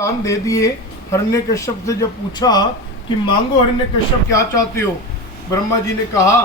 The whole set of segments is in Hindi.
वरदान दे दिए। हिरण्यकश्यप से जब पूछा कि मांगो हिरण्यकश्यप क्या चाहते हो, ब्रह्मा जी ने कहा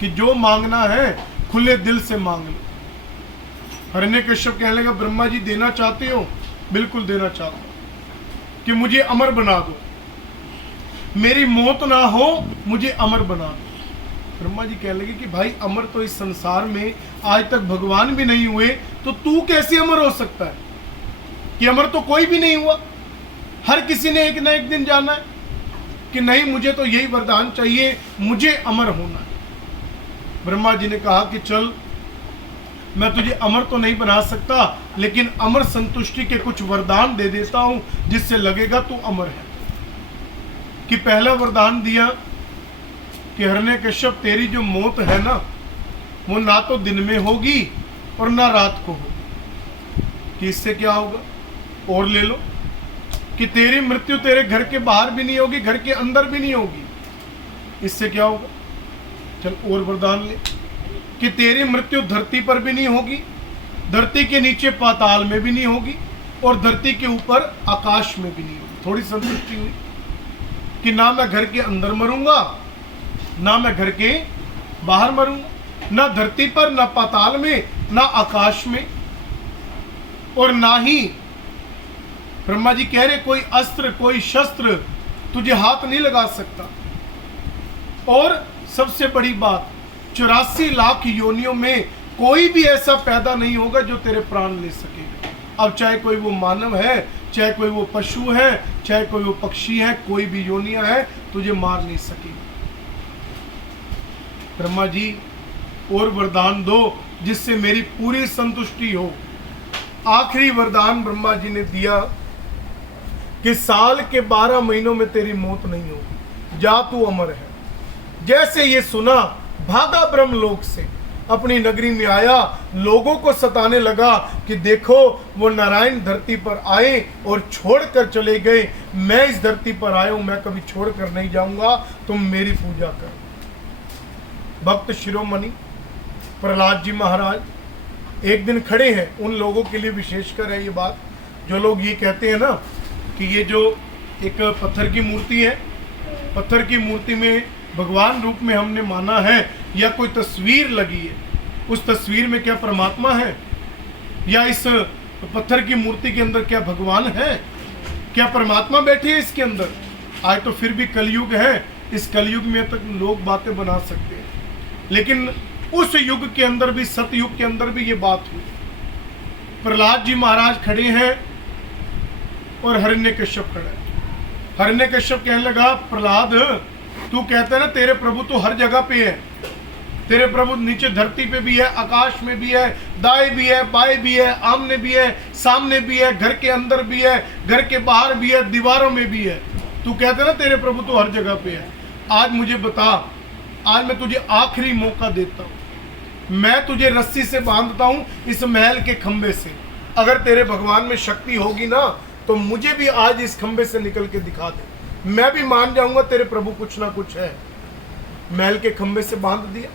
कि जो मांगना है खुले दिल से मांग लो। हिरण्यकश्यप कहने लगा ब्रह्मा जी देना चाहते हो? बिल्कुल देना चाहता हूं कि मुझे अमर बना दो, मेरी मौत ना हो, मुझे अमर बना दो। ब्रह्मा जी कहने लगे कि भाई अमर तो इस संसार में आज तक भगवान भी नहीं हुए, तो तू कैसे अमर हो सकता है? कि अमर तो कोई भी नहीं हुआ, हर किसी ने एक ना एक दिन जाना है। कि नहीं, मुझे तो यही वरदान चाहिए, मुझे अमर होना है। ब्रह्मा जी ने कहा कि चल, मैं तुझे अमर तो नहीं बना सकता, लेकिन अमर संतुष्टि के कुछ वरदान दे देता हूं जिससे लगेगा तू अमर है। कि पहला वरदान दिया कि हिरण्यकश्यप तेरी जो मौत है ना, वो ना तो दिन में होगी और ना रात को होगी। कि इससे क्या होगा? और ले लो कि तेरी मृत्यु तेरे घर के बाहर भी नहीं होगी, घर के अंदर भी नहीं होगी। इससे क्या होगा? चल और वरदान ले कि तेरी मृत्यु धरती पर भी नहीं होगी, धरती के नीचे पाताल में भी नहीं होगी, और धरती के ऊपर आकाश में भी नहीं होगी। थोड़ी संतुष्टि हुई कि ना मैं घर के अंदर मरूंगा, ना मैं घर के बाहर मरूंगा, ना धरती पर, ना पाताल में, ना आकाश में, और ना ही ब्रह्मा जी कह रहे कोई अस्त्र, कोई शस्त्र तुझे हाथ नहीं लगा सकता। और सबसे बड़ी बात, 84 लाख योनियों में कोई भी ऐसा पैदा नहीं होगा जो तेरे प्राण ले सकेगा। अब चाहे कोई वो मानव है, चाहे कोई वो पशु है, चाहे कोई वो पक्षी है, कोई भी योनियां है, तुझे मार नहीं सकेगी। ब्रह्मा जी और वरदान दो जिससे मेरी पूरी संतुष्टि हो। आखिरी वरदान ब्रह्मा जी ने दिया कि साल के 12 महीनों में तेरी मौत नहीं होगी, जा तू अमर है। जैसे ये सुना, भागा ब्रह्मलोक से, अपनी नगरी में आया, लोगों को सताने लगा कि देखो वो नारायण धरती पर आए और छोड़कर चले गए, मैं इस धरती पर आया हूं, मैं कभी छोड़कर नहीं जाऊंगा, तुम मेरी पूजा कर। भक्त शिरोमणि प्रहलाद जी महाराज एक दिन खड़े हैं। उन लोगों के लिए विशेषकर है ये बात जो लोग ये कहते हैं ना कि ये जो एक पत्थर की मूर्ति है, पत्थर की मूर्ति में भगवान रूप में हमने माना है, या कोई तस्वीर लगी है, उस तस्वीर में क्या परमात्मा है, या इस पत्थर की मूर्ति के अंदर क्या भगवान है, क्या परमात्मा बैठे है इसके अंदर? आज तो फिर भी कलयुग है, इस कलयुग में तक लोग बातें बना सकते हैं, लेकिन उस युग के अंदर भी, सतयुग के अंदर भी ये बात हुई। प्रहलाद जी महाराज खड़े हैं और हिरण्यकश्यप खड़ा है। हिरण्यकश्यप कहने लगा प्रहलाद, तू कहता है ना तेरे प्रभु तो हर जगह पे है, तेरे प्रभु नीचे धरती पे भी है, आकाश में भी है, दाएं भी है, बाएं भी है, आमने भी है, सामने भी है, घर के अंदर भी है, घर के बाहर भी है, दीवारों में भी है। तू कहता है ना तेरे प्रभु तो हर जगह पे है। आज मुझे बता, आज मैं तुझे आखिरी मौका देता हूं, मैं तुझे रस्सी से बांधता हूं इस महल के खंबे से। अगर तेरे भगवान में शक्ति होगी ना, तो मुझे भी आज इस खंबे से निकल के दिखा दे, मैं भी मान जाऊंगा तेरे प्रभु कुछ ना कुछ है। महल के खंबे से बांध दिया।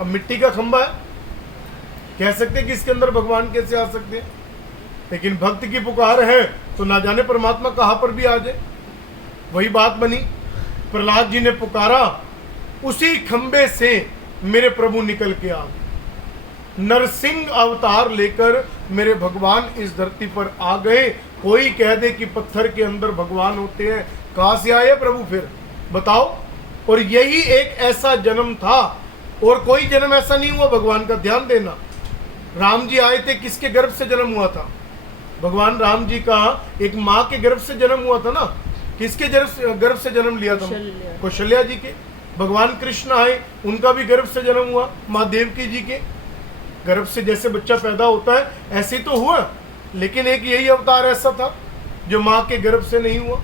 अब मिट्टी का खंबा है, कह सकते हैं कि इसके अंदर भगवान कैसे आ सकते हैं, लेकिन भक्त की पुकार है तो ना जाने परमात्मा कहां पर भी आ जाए। वही बात बनी, प्रहलाद जी ने पुकारा, उसी खंबे से मेरे प्रभु निकल के आ गए। नरसिंह अवतार लेकर मेरे भगवान इस धरती पर आ गए। कोई कह दे कि पत्थर के अंदर भगवान होते हैं, कहां से आए प्रभु फिर बताओ? और यही एक ऐसा जन्म था, और कोई जन्म ऐसा नहीं हुआ भगवान का। ध्यान देना, राम जी आए थे, किसके गर्भ से जन्म हुआ था? भगवान राम जी का एक माँ के गर्भ से जन्म हुआ था ना। किसके गर्भ से जन्म लिया था? कौशल्या जी के। भगवान कृष्ण आए, उनका भी गर्भ से जन्म हुआ, माँ देवकी जी के गर्भ से। जैसे बच्चा पैदा होता है ऐसे ही तो हुआ, लेकिन एक यही अवतार ऐसा था जो माँ के गर्भ से नहीं हुआ।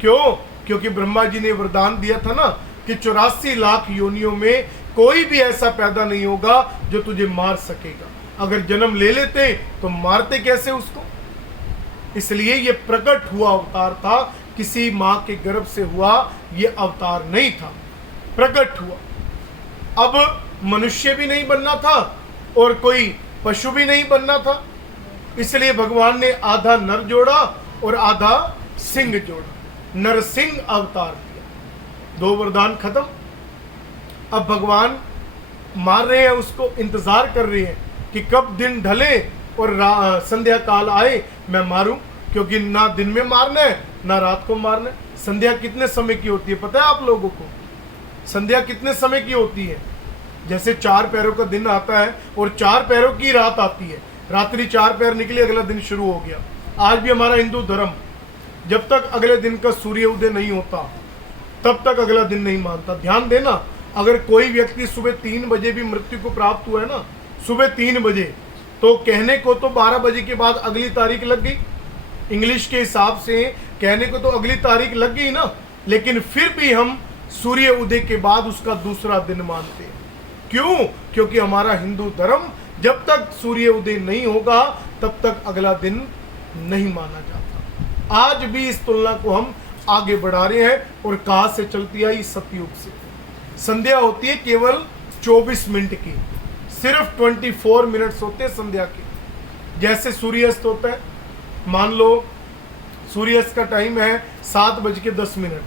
क्यों? क्योंकि ब्रह्मा जी ने वरदान दिया था ना कि 84 लाख योनियों में कोई भी ऐसा पैदा नहीं होगा जो तुझे मार सकेगा। अगर जन्म ले लेते तो मारते कैसे उसको? इसलिए ये प्रकट हुआ अवतार था, किसी माँ के गर्भ से हुआ ये अवतार नहीं था, प्रकट हुआ। अब मनुष्य भी नहीं बनना था और कोई पशु भी नहीं बनना था, इसलिए भगवान ने आधा नर जोड़ा और आधा सिंह जोड़ा, नरसिंह अवतार दिया। 2 वरदान खत्म। अब भगवान मार रहे हैं उसको, इंतजार कर रहे हैं कि कब दिन ढले और संध्या काल आए मैं मारूं, क्योंकि ना दिन में मारना है ना रात को मारना है। संध्या कितने समय की होती है पता है आप लोगों को? संध्या कितने समय की होती है? जैसे 4 पैरों का दिन आता है और 4 पैरों की रात आती है, रात्रि 4 पैर निकली, अगला दिन शुरू हो गया। आज भी हमारा हिंदू धर्म जब तक अगले दिन का सूर्य उदय नहीं होता तब तक अगला दिन नहीं मानता। ध्यान देना, अगर कोई व्यक्ति सुबह 3 बजे भी मृत्यु को प्राप्त हुआ है ना, सुबह 3 बजे, तो कहने को तो 12 बजे के बाद अगली तारीख लग गई, इंग्लिश के हिसाब से कहने को तो अगली तारीख लग गई ना, लेकिन फिर भी हम सूर्य उदय के बाद उसका दूसरा दिन मानते हैं। क्यों? क्योंकि हमारा हिंदू धर्म जब तक सूर्य उदय नहीं होगा तब तक अगला दिन नहीं माना जाता। आज भी इस तुलना को हम आगे बढ़ा रहे हैं। और कहां से चलती आई? सतयुग से। संध्या होती है केवल 24 मिनट की, सिर्फ 24 मिनट्स होते हैं संध्या के। जैसे सूर्यास्त होता है, मान लो सूर्यास्त का टाइम है 7:10,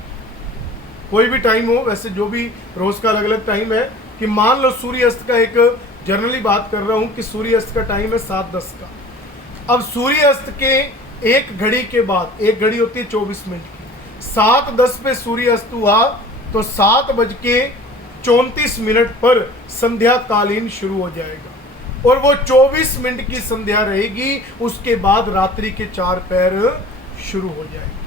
कोई भी टाइम हो, वैसे जो भी रोज का अलग अलग टाइम है, कि मान लो सूर्यास्त का, एक जनरली बात कर रहा हूं कि सूर्यास्त का टाइम है 7:10 का। अब सूर्यास्त के 1 घड़ी के बाद, 1 घड़ी होती है 24 मिनट की, 7:10 पे सूर्यास्त हुआ तो 7:34 पर संध्या कालीन शुरू हो जाएगा और वो 24 मिनट की संध्या रहेगी। उसके बाद रात्रि के 4 पैर शुरू हो जाएंगे।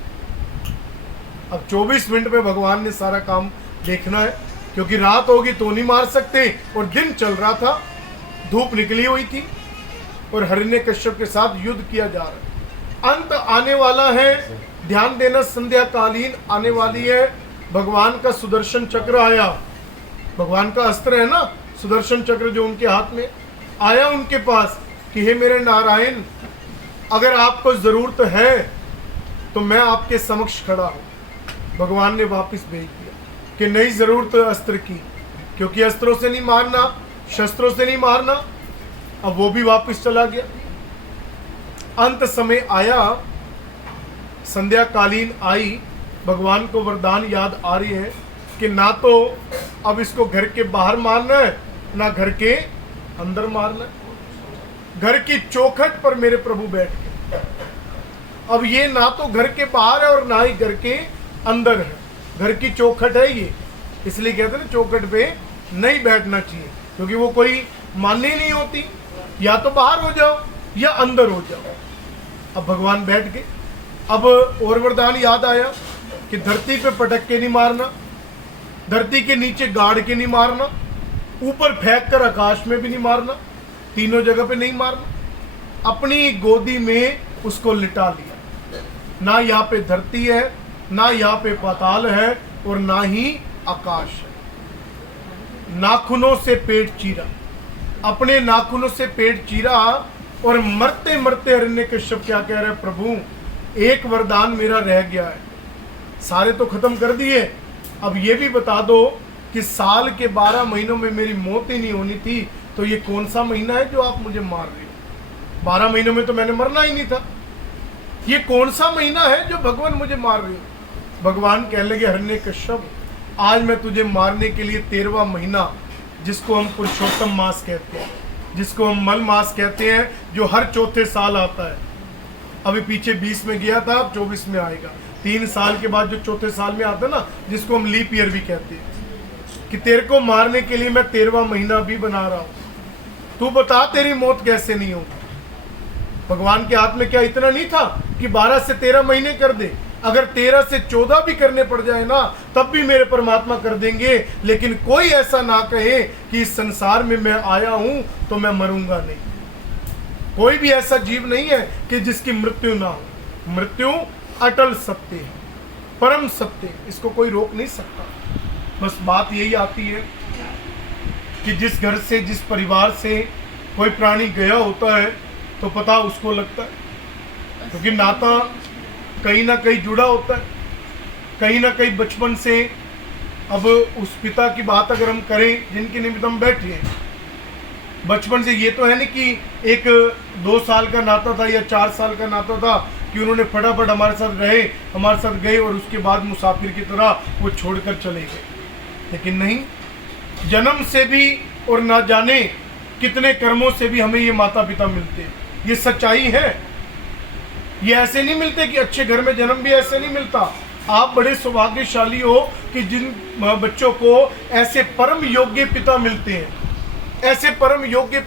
अब 24 मिनट में भगवान ने सारा काम देखना है, क्योंकि रात होगी तो नहीं मार सकते और दिन चल रहा था, धूप निकली हुई थी और हिरण्यकश्यप के साथ युद्ध किया जा रहा है। अंत आने वाला है, ध्यान देना, संध्या कालीन आने वाली है। भगवान का सुदर्शन चक्र आया, भगवान का अस्त्र है ना सुदर्शन चक्र जो उनके हाथ में आया उनके पास कि हे मेरे नारायण, अगर आपको जरूरत है तो मैं आपके समक्ष खड़ा हूं। भगवान ने वापस भेज दिया कि नहीं जरूरत अस्त्र की, क्योंकि अस्त्रों से नहीं मारना, शस्त्रों से नहीं मारना। अब वो भी वापस चला गया। अंत समय आया, संध्या कालीन आई, भगवान को वरदान याद आ रही है कि ना तो अब इसको घर के बाहर मारना है ना घर के अंदर मारना है। घर की चौखट पर मेरे प्रभु बैठ गए। अब ये ना तो घर के बाहर है और ना ही घर के अंदर है, घर की चौखट है ये, इसलिए कहते हैं ना चौखट पे नहीं बैठना चाहिए, क्योंकि वो कोई माननी नहीं होती, या तो बाहर हो जाओ या अंदर हो जाओ। अब भगवान बैठ गए। अब और वरदान याद आया कि धरती पे पटक के नहीं मारना, धरती के नीचे गाड़ के नहीं मारना, ऊपर फेंक कर आकाश में भी नहीं मारना, तीनों जगह पे नहीं मारना। अपनी गोदी में उसको लिटा लिया। ना यहाँ पे धरती है, ना यहाँ पे पाताल है और ना ही आकाश है। नाखूनों से पेट चीरा, अपने नाखूनों से पेट चीरा और मरते मरते हिरण्यकश्यप क्या कह रहे हैं, प्रभु एक वरदान मेरा रह गया है, सारे तो खत्म कर दिए, अब ये भी बता दो कि साल के 12 महीनों में मेरी मौत ही नहीं होनी थी, तो ये कौन सा महीना है जो आप मुझे मार रहे हो? 12 महीनों में तो मैंने मरना ही नहीं था, ये कौन सा महीना है जो भगवान मुझे मार रहे हो? भगवान कहने लगे, हिरण्यकश्यप आज मैं तुझे मारने के लिए 13वां महीना, जिसको हम पुरुषोत्तम मास कहते हैं, जिसको हम मल मास कहते हैं, जो हर चौथे साल आता है। अभी पीछे 20 में गया था, अब 24 में आएगा। 3 साल के बाद जो चौथे साल में आता है ना, जिसको हम लीप ईयर भी कहते हैं, कि तेरे को मारने के लिए मैं 13वां महीना भी बना रहा हूं। तू बता तेरी मौत कैसे नहीं होगी? भगवान के हाथ में क्या इतना नहीं था कि 12 से 13 महीने कर दे? अगर 13 से 14 भी करने पड़ जाए ना, तब भी मेरे परमात्मा कर देंगे, लेकिन कोई ऐसा ना कहे कि इस संसार में मैं आया हूं तो मैं मरूंगा नहीं। कोई भी ऐसा जीव नहीं है कि जिसकी मृत्यु ना हो। मृत्यु अटल सत्य है, परम सत्य, इसको कोई रोक नहीं सकता। बस बात यही आती है कि जिस घर से, जिस परिवार से कोई प्राणी गया होता है तो पता उसको लगता है, क्योंकि नाता कहीं ना कहीं जुड़ा होता है, कहीं ना कहीं बचपन से। अब उस पिता की बात अगर हम करें जिनके निमित्त हम बैठे हैं, बचपन से, ये तो है नहीं कि एक 2 साल का नाता था या 4 साल का नाता था कि उन्होंने फटाफट हमारे साथ गए और उसके बाद मुसाफिर की तरह वो छोड़कर चले गए। लेकिन नहीं, जन्म से भी और ना जाने कितने कर्मों से भी हमें ये माता पिता मिलते हैं। ये सच्चाई है। ये ऐसे नहीं मिलते कि अच्छे घर में जन्म भी ऐसे नहीं मिलता। आप बड़े सौभाग्यशाली हो कि जिन बच्चों को ऐसे परम योग्य पिता मिलते हैं, ऐसे परम योग्य